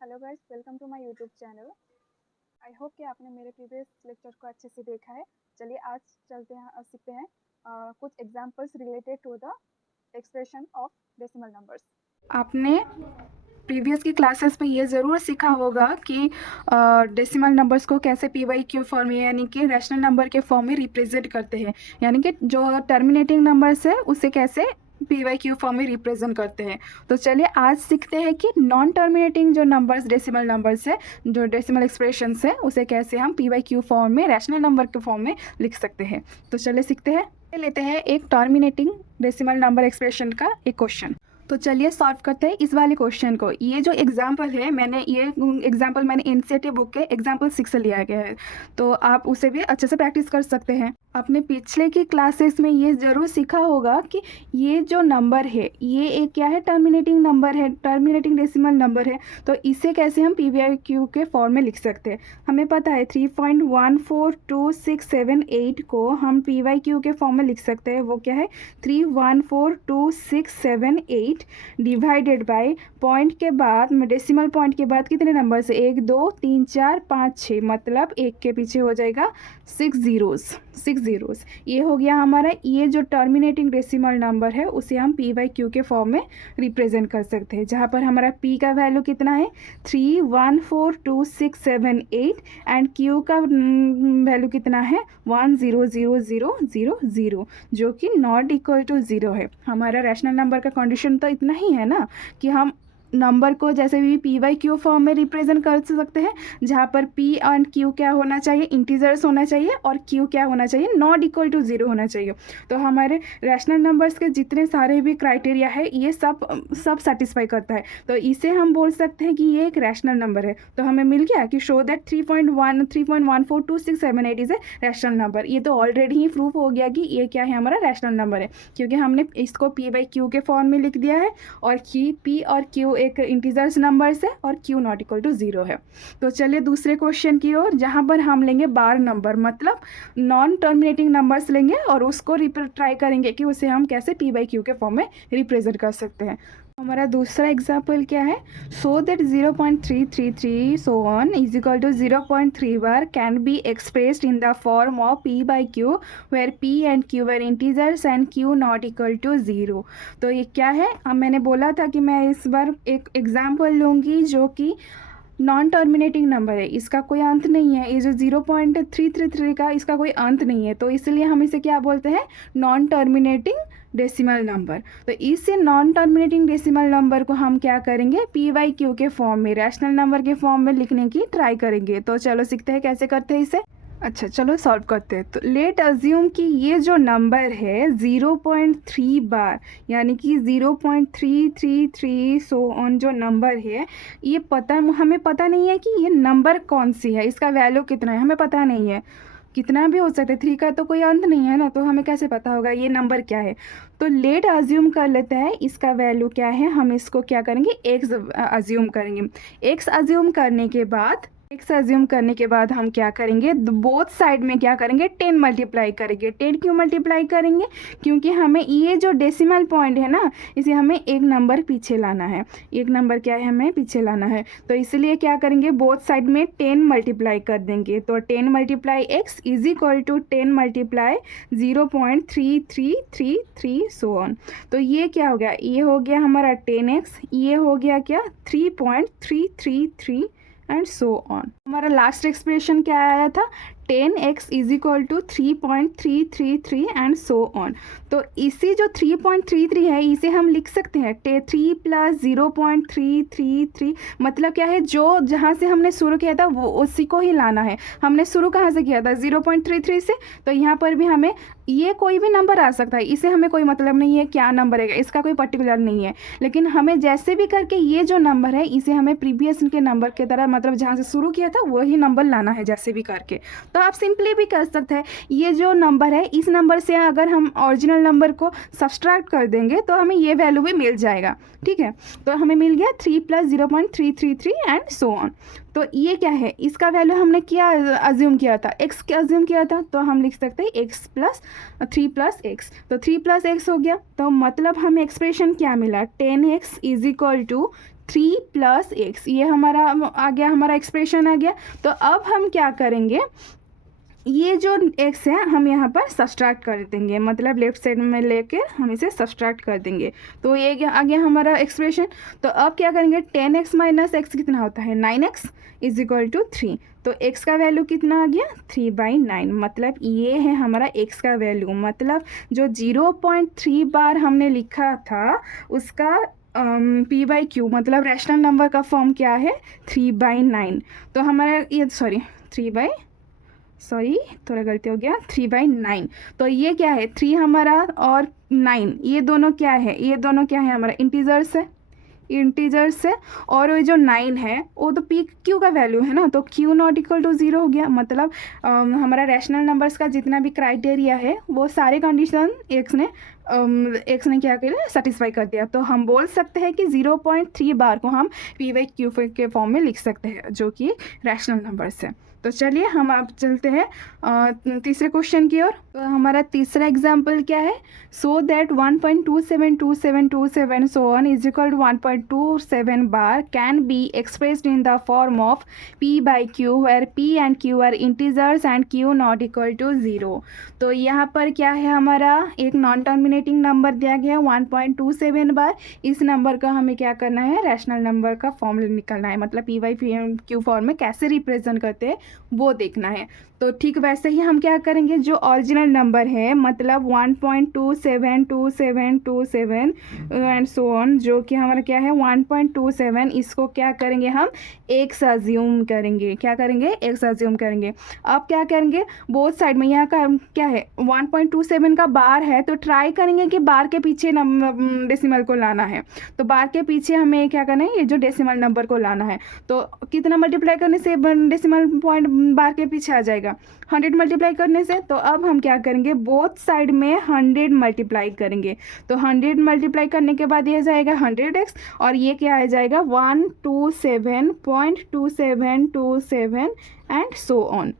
Hello guys, welcome to my YouTube channel. I hope कि आपने मेरे प्रीवियस लेक्चर को अच्छे से देखा है। चलिए आज चलते हैं सीखते हैं कुछ examples related to the expression of decimal numbers. आपने प्रीवियस की क्लासेस में ये ज़रूर सीखा होगा कि डेसिमल नंबर्स को कैसे पी वाई क्यू फॉर्म में यानी कि रैशनल नंबर के फॉर्म में रिप्रेजेंट करते हैं, यानी कि जो टर्मिनेटिंग नंबर्स है उसे कैसे पी वाई क्यू फॉर्म में रिप्रेजेंट करते हैं। तो चलिए आज सीखते हैं कि नॉन टर्मिनेटिंग जो नंबर्स डेसिमल नंबर्स है, जो डेसिमल एक्सप्रेशंस है, उसे कैसे हम पी वाई क्यू फॉर्म में रैशनल नंबर के फॉर्म में लिख सकते हैं। तो चलिए सीखते हैं। लेते हैं एक टर्मिनेटिंग डेसिमल नंबर एक्सप्रेशन का एक क्वेश्चन। तो चलिए सॉल्व करते हैं इस वाले क्वेश्चन को। ये जो एग्जाम्पल है ये एग्जाम्पल मैंने एनसीईआरटी बुक के एग्जाम्पल 6 से लिया गया है, तो आप उसे भी अच्छे से प्रैक्टिस कर सकते हैं। अपने पिछले की क्लासेस में ये ज़रूर सीखा होगा कि ये जो नंबर है ये एक क्या है, टर्मिनेटिंग नंबर है, टर्मिनेटिंग डेसिमल नंबर है। तो इसे कैसे हम पी वाई क्यू के फॉर्म में लिख सकते हैं। हमें पता है 3.142678 को हम पी वाई क्यू के फॉर्म में लिख सकते हैं। वो क्या है, 3142678 डिवाइडेड बाय पॉइंट के बाद, डेसिमल पॉइंट के बाद कितने नंबर से, 1 2 3 4 5 6, मतलब एक के पीछे हो जाएगा 6 जीरोस। ये हो गया हमारा। ये जो टर्मिनेटिंग डेसिमल नंबर है उसे हम पी वाई क्यू के फॉर्म में रिप्रेजेंट कर सकते हैं, जहाँ पर हमारा पी का वैल्यू कितना है 3142678 एंड क्यू का वैल्यू कितना है 1000000, जो कि नॉट इक्वल टू 0 है। हमारा रैशनल नंबर का कंडीशन तो इतना ही है ना कि हम नंबर को जैसे भी पी वाई क्यू फॉर्म में रिप्रेजेंट कर सकते हैं, जहाँ पर पी एंड क्यू क्या होना चाहिए, इंटीजर्स होना चाहिए, और क्यू क्या होना चाहिए, नॉट इक्वल टू 0 होना चाहिए। तो हमारे रैशनल नंबर्स के जितने सारे भी क्राइटेरिया है ये सब सेटिस्फाई करता है, तो इसे हम बोल सकते हैं कि ये एक रैशनल नंबर है। तो हमें मिल गया कि show that 3.142678 is a rational number. ये तो ऑलरेडी ही प्रूफ हो गया कि ये क्या है, हमारा रैशनल नंबर है, क्योंकि हमने इसको पी बाई क्यू के फॉर्म में लिख दिया है, और पी और क्यू एक इंटीजर्स नंबर्स है और q नॉट इक्वल टू 0 है। तो चलिए दूसरे क्वेश्चन की ओर, जहाँ पर हम लेंगे बार नंबर, मतलब नॉन टर्मिनेटिंग नंबर्स लेंगे और उसको ट्राई करेंगे कि उसे हम कैसे पी बाई क्यू के फॉर्म में रिप्रेजेंट कर सकते हैं। हमारा दूसरा एग्जाम्पल क्या है, so that 0.333 so on is equal to 0.3 bar can be expressed in the form of p by q where p and q were integers and q not equal to 0। तो ये क्या है, अब मैंने बोला था कि मैं इस बार एक एग्जाम्पल लूँगी जो कि नॉन टर्मिनेटिंग नंबर है, इसका कोई अंत नहीं है। ये जो 0.333 का इसका कोई अंत नहीं है, तो इसलिए हम इसे क्या बोलते हैं, नॉन टर्मिनेटिंग डेसिमल नंबर। तो इस नॉन टर्मिनेटिंग डेसिमल नंबर को हम क्या करेंगे, पी वाई क्यू के फॉर्म में, रैशनल नंबर के फॉर्म में लिखने की ट्राई करेंगे। तो चलो सीखते हैं कैसे करते हैं इसे। अच्छा चलो सॉल्व करते हैं। तो लेट अज्यूम कि ये जो नंबर है 0.3 बार, यानी कि 0.333 सो ऑन जो नंबर है, ये हमें पता नहीं है कि ये नंबर कौन सी है, इसका वैल्यू कितना है हमें पता नहीं है। कितना भी हो सकता है, 3 का तो कोई अंत नहीं है ना, तो हमें कैसे पता होगा ये नंबर क्या है। तो लेट अज्यूम कर लेते हैं इसका वैल्यू क्या है। हम इसको क्या करेंगे, एक्स अज्यूम करेंगे। एक्स अज्यूम करने के बाद हम क्या करेंगे, बोथ साइड में क्या करेंगे, 10 मल्टीप्लाई करेंगे। 10 क्यों मल्टीप्लाई करेंगे, क्योंकि हमें ये जो डेसिमल पॉइंट है ना, इसे हमें एक नंबर पीछे लाना है। एक नंबर क्या है, हमें पीछे लाना है, तो इसलिए क्या करेंगे, बोथ साइड में 10 मल्टीप्लाई कर देंगे। तो 10 multiply x is equal to 10 multiply 0.3333 so on. तो ये क्या हो गया, ये हो गया हमारा 10x, ये हो गया क्या 3.333 एंड सो ऑन। हमारा लास्ट एक्सप्रेशन क्या आया था, 10x is equal to 3.333 and so on. तो इसी जो 3.33 है इसे हम लिख सकते हैं 3 प्लस 0.333, मतलब क्या है, जो जहाँ से हमने शुरू किया था वो उसी को ही लाना है। हमने शुरू कहाँ से किया था, 0.33 से, तो यहाँ पर भी हमें ये कोई भी नंबर आ सकता है, इसे हमें कोई मतलब नहीं है क्या नंबर है, इसका कोई पर्टिकुलर नहीं है, लेकिन हमें जैसे भी करके ये जो नंबर है इसे हमें प्रीवियस के नंबर की तरह, मतलब जहाँ से शुरू किया था वही नंबर लाना है जैसे भी करके। तो आप सिंपली भी कर सकते हैं, ये जो नंबर है इस नंबर से अगर हम ओरिजिनल नंबर को सब्सट्रैक्ट कर देंगे तो हमें ये वैल्यू भी मिल जाएगा। ठीक है, तो हमें मिल गया 3 प्लस 0.333 एंड सो ऑन। तो ये क्या है, इसका वैल्यू हमने क्या अज्यूम किया था, x क्या अज्यूम किया था, तो हम लिख सकते हैं x प्लस 3 प्लस एक्स। तो 3 प्लस एक्स हो गया, तो मतलब हमें एक्सप्रेशन क्या मिला, 10x is equal to 3 plus x, ये हमारा आ गया, हमारा एक्सप्रेशन आ गया। तो अब हम क्या करेंगे, ये जो x है हम यहाँ पर सब्सट्रैक्ट कर देंगे, मतलब लेफ्ट साइड में लेके हम इसे सब्सट्रैक्ट कर देंगे। तो ये आ गया हमारा एक्सप्रेशन। तो अब क्या करेंगे, 10x माइनस एक्स कितना होता है, 9x इज इक्वल टू 3। तो x का वैल्यू कितना आ गया, 3/9। मतलब ये है हमारा x का वैल्यू, मतलब जो 0.3 बार हमने लिखा था उसका p/q मतलब रैशनल नंबर का फॉर्म क्या है, 3/9। तो हमारा ये थोड़ा गलती हो गया, 3/9। तो ये क्या है, 3 हमारा और 9 ये दोनों क्या है, ये दोनों क्या है, हमारा इंटीजर्स है। और ये जो 9 है वो तो पी क्यू का वैल्यू है ना, तो क्यू नॉट इक्वल टू 0 हो गया। मतलब हमारा रैशनल नंबर्स का जितना भी क्राइटेरिया है वो सारे कंडीशन एक्स ने क्या किया, सेटिस्फाई कर दिया। तो हम बोल सकते हैं कि 0.3 बार को हम p/q के फॉर्म में लिख सकते हैं, जो कि रैशनल नंबर्स है। तो चलिए हम अब चलते हैं तीसरे क्वेश्चन की ओर। तो हमारा तीसरा एग्जाम्पल क्या है, so that 1.272727 so on is equal to 1.27 bar can be expressed in the form of p/q where p and q are integers and q not equal to 0। तो यहाँ पर क्या है, हमारा एक नॉन टर्मिनेटिंग नंबर दिया गया है 1.27 बार। इस नंबर का हमें क्या करना है, रैशनल नंबर का फॉर्म निकालना है, मतलब p/q फॉर्म में कैसे रिप्रेजेंट करते हैं वो देखना है। तो ठीक वैसे ही हम क्या करेंगे, जो ओरिजिनल नंबर है मतलब 1.272727 एंड सो ऑन, जो कि हमारा क्या है 1.27, इसको क्या करेंगे हम एक्स अज्यूम करेंगे। क्या करेंगे, एक्स अज्यूम करेंगे। अब क्या करेंगे, बोथ साइड में यहाँ का क्या है 1.27 का बार है, तो ट्राई करेंगे कि बार के पीछे डेसिमल को लाना है। तो बार के पीछे हमें क्या करना है, ये जो डेसिमल नंबर को लाना है। तो कितना मल्टीप्लाई करने से डेसिमल पॉइंट बार के पीछे आ जाएगा, 100 मल्टीप्लाई करने से। तो अब हम क्या करेंगे, बोथ साइड में 100 मल्टीप्लाई करेंगे। तो 100 मल्टीप्लाई करने के बाद ये जाएगा 100x, और ये क्या आ जाएगा 127.2727 एंड सो ऑन।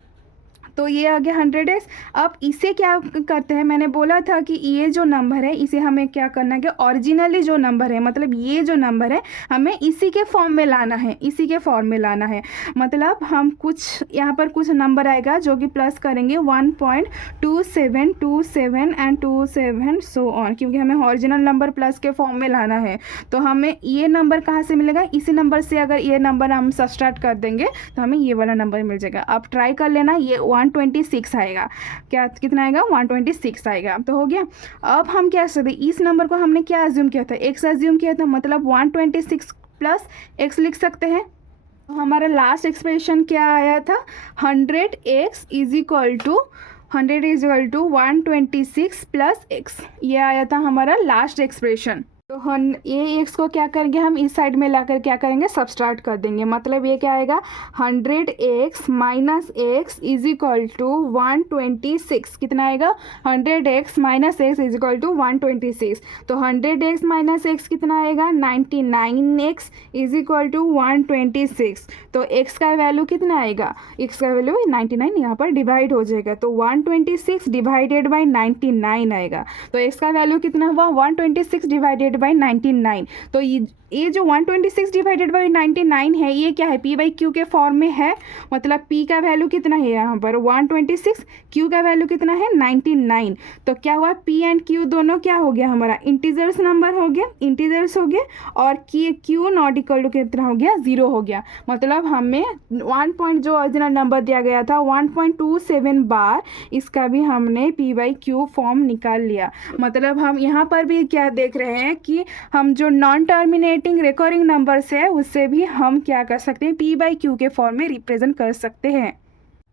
तो ये आ गया 100x। अब इसे क्या करते हैं, मैंने बोला था कि ये जो नंबर है इसे हमें क्या करना है कि ओरिजिनली जो नंबर है, मतलब ये जो नंबर है हमें इसी के फॉर्म में लाना है, इसी के फॉर्म में लाना है। मतलब हम कुछ यहाँ पर कुछ नंबर आएगा जो कि प्लस करेंगे 1.2727 एंड 27 सो ऑन, क्योंकि हमें ओरिजिनल नंबर प्लस के फॉर्म में लाना है। तो हमें ये नंबर कहाँ से मिलेगा, इसी नंबर से अगर ये नंबर हम सब्सट्रैक्ट कर देंगे तो हमें ये वाला नंबर मिल जाएगा। आप ट्राई कर लेना, ये 126 आएगा, क्या कितना आएगा 126 आएगा। तो हो गया। अब हम क्या सकते, इस नंबर को हमने क्या अज्यूम किया था, x अज्यूम किया था, मतलब 126 प्लस x लिख सकते हैं। तो हमारा लास्ट एक्सप्रेशन क्या आया था, 100x is equal to 126 plus x, ये आया था हमारा लास्ट एक्सप्रेशन। तो हम ये x को क्या करेंगे, हम इस साइड में लाकर क्या करेंगे, सब्सट्रैक्ट कर देंगे। मतलब ये क्या आएगा 100x minus x is equal to 126, कितना आएगा 100x minus x is equal to 126। तो 100x माइनस x कितना आएगा 99x इज इक्वल टू 126। तो x का वैल्यू कितना आएगा, x का वैल्यू 99 यहाँ पर डिवाइड हो जाएगा, तो 126 डिवाइडेड बाई 99 आएगा। तो x का वैल्यू कितना हुआ 126 डिवाइडेड बाई 99। तो ये जो 126 डिवाइडेड बाई 99 है ये क्या है, p/q के फॉर्म में है। मतलब p का वैल्यू कितना है यहाँ पर 126, q का वैल्यू कितना है 99। तो क्या हुआ, p एंड q दोनों क्या हो गया, हमारा इंटीजर्स नंबर हो गया, इंटीजर्स हो गए, और q नॉट इक्वल टू कितना हो गया 0 हो गया। मतलब हमें 1 पॉइंट जो ओरिजिनल नंबर दिया गया था 1.27 बार, इसका भी हमने p/q फॉर्म निकाल लिया। मतलब हम यहाँ पर भी क्या देख रहे हैं कि हम जो नॉन टर्मिनेटिंग रिकरिंग नंबर्स है उससे भी हम क्या कर सकते हैं, p/q के फॉर्म में रिप्रेजेंट कर सकते हैं।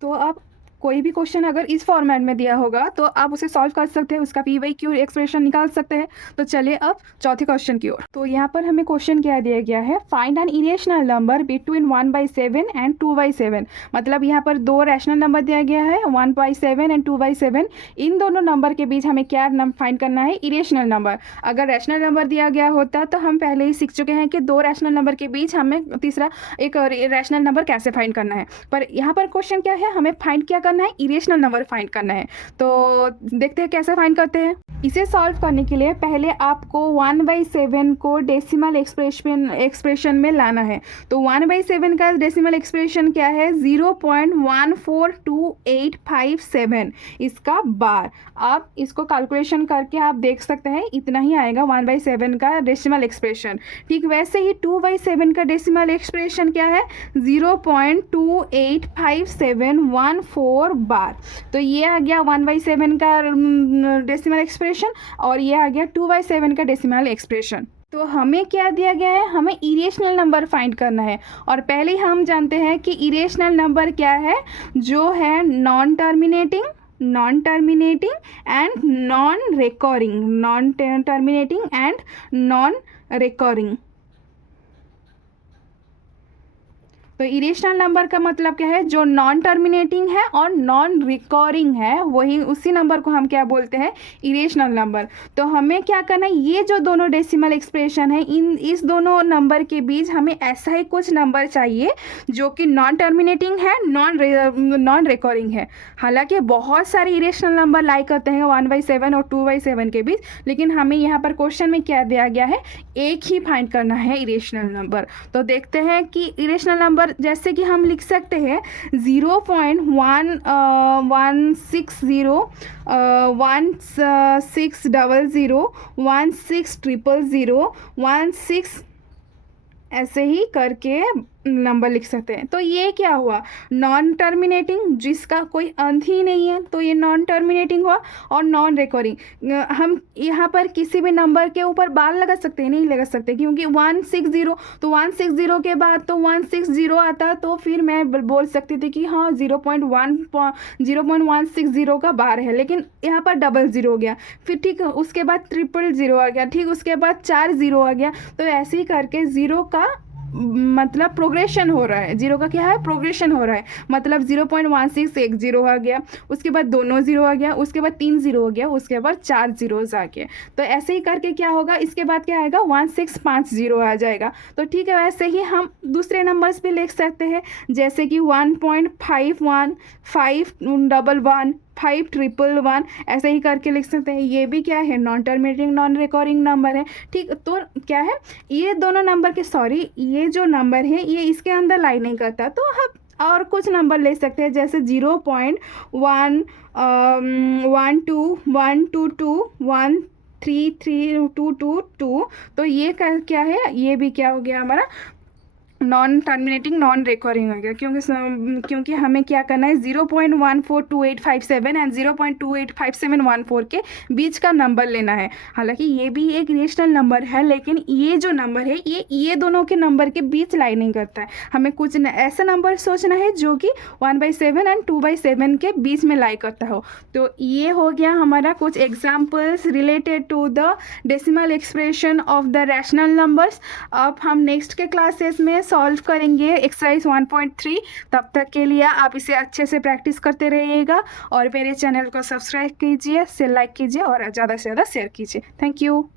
तो अब कोई भी क्वेश्चन अगर इस फॉर्मेट में दिया होगा तो आप उसे सॉल्व कर सकते हैं, उसका p/q एक्सप्रेशन निकाल सकते हैं। तो चलिए अब चौथे क्वेश्चन की ओर। तो यहाँ पर हमें क्वेश्चन क्या दिया गया है, find an irrational number between 1/7 and 2/7। मतलब यहाँ पर दो रैशनल नंबर दिया गया है 1/7 एंड 2/7। इन दोनों नंबर के बीच हमें क्या फाइंड करना है, इरेशनल नंबर। अगर रैशनल नंबर दिया गया होता तो हम पहले ही सीख चुके हैं कि दो रैशनल नंबर के बीच हमें तीसरा एक रैशनल नंबर कैसे फाइंड करना है। पर यहाँ पर क्वेश्चन क्या है, हमें फाइंड क्या करना है, इरेशनल नंबर फाइंड करना है। तो देखते हैं कैसे फाइंड करते हैं। इसे सॉल्व करने के लिए पहले आपको 1/7 को डेसिमल एक्सप्रेशन में लाना है। तो 1/7 का डेसिमल एक्सप्रेशन क्या है? 0.142857 इसका बार। आप इसको कैलकुलेशन करके आप देख सकते हैं, इतना ही आएगा 1/7 का डेसिमल एक्सप्रेशन। ठीक वैसे ही 2/7 का डेसिमल एक्सप्रेशन क्या है? 0.285714 बार। तो ये आ गया 1/7 का डेसिमल एक्सप्रेशन और ये आ गया 2/7 का डेसिमल एक्सप्रेशन। तो हमें क्या दिया गया है? हमें इरेशनल नंबर फाइंड करना है। और पहले ही हम जानते हैं कि इरेशनल नंबर क्या है, जो है non terminating and non recurring. तो इरेशनल नंबर का मतलब क्या है? जो नॉन टर्मिनेटिंग है और नॉन रिकरिंग है, वही उसी नंबर को हम क्या बोलते हैं? Irrational number. तो हमें क्या करना है? ये जो दोनों डेसिमल एक्सप्रेशन है, इस दोनों नंबर के बीच हमें ऐसा ही कुछ नंबर चाहिए जो कि नॉन टर्मिनेटिंग है, नॉन रिकरिंग है। हालांकि बहुत सारे इरेशनल नंबर लाई करते हैं 1/7 और 2/7 के बीच, लेकिन हमें यहाँ पर क्वेश्चन में क्या दिया गया है? एक ही फाइंड करना है इरेशनल नंबर। तो देखते हैं कि इरेशनल नंबर जैसे कि हम लिख सकते हैं 0.1160 1600 16 ऐसे ही करके नंबर लिख सकते हैं। तो ये क्या हुआ? नॉन टर्मिनेटिंग, जिसका कोई अंत ही नहीं है, तो ये नॉन टर्मिनेटिंग हुआ। और नॉन रिकरिंग, हम यहाँ पर किसी भी नंबर के ऊपर बार लगा सकते हैं? नहीं लगा सकते, क्योंकि 160, तो 160 के बाद तो 160 आता, तो फिर मैं बोल सकती थी कि हाँ 0.160 का बार है, लेकिन यहाँ पर 00 हो गया। फिर ठीक उसके बाद 000 आ गया, ठीक उसके बाद 4 0 आ गया। तो ऐसे ही करके ज़ीरो का मतलब प्रोग्रेशन हो रहा है। जीरो का क्या है? प्रोग्रेशन हो रहा है। मतलब 0.16 एक जीरो आ गया, उसके बाद दोनों जीरो आ गया, उसके बाद 3 जीरो हो गया, उसके बाद 4 जीरोज आ गए। तो ऐसे ही करके क्या होगा? इसके बाद क्या आएगा? 1650 आ जाएगा। तो ठीक है, वैसे ही हम दूसरे नंबर्स भी लिख सकते हैं, जैसे कि 1.51 511 5111 ऐसे ही करके लिख सकते हैं। ये भी क्या है? Non terminating non recurring number है। ठीक, तो क्या है? ये दोनों नंबर के ये जो नंबर है ये इसके अंदर लाई नहीं करता, तो हम और कुछ नंबर ले सकते हैं, जैसे 0.12122133222। तो ये क्या है? ये भी क्या हो गया हमारा? नॉन टर्मिनेटिंग नॉन रिकरिंग हो गया, क्योंकि हमें क्या करना है? 0.142857 एंड 0.285714 के बीच का नंबर लेना है। हालांकि ये भी एक रेशनल नंबर है, लेकिन ये जो नंबर है ये दोनों के नंबर के बीच लाई नहीं करता है। हमें कुछ ऐसा नंबर सोचना है जो कि 1/7 एंड 2/7 के बीच में लाई करता हो। तो ये हो गया हमारा कुछ examples related to the decimal expression of the rational numbers. अब हम नेक्स्ट के क्लासेस में सॉल्व करेंगे एक्सरसाइज 1.3। तब तक के लिए आप इसे अच्छे से प्रैक्टिस करते रहिएगा और मेरे चैनल को सब्सक्राइब कीजिए, लाइक कीजिए और ज़्यादा से ज़्यादा शेयर कीजिए। Thank you.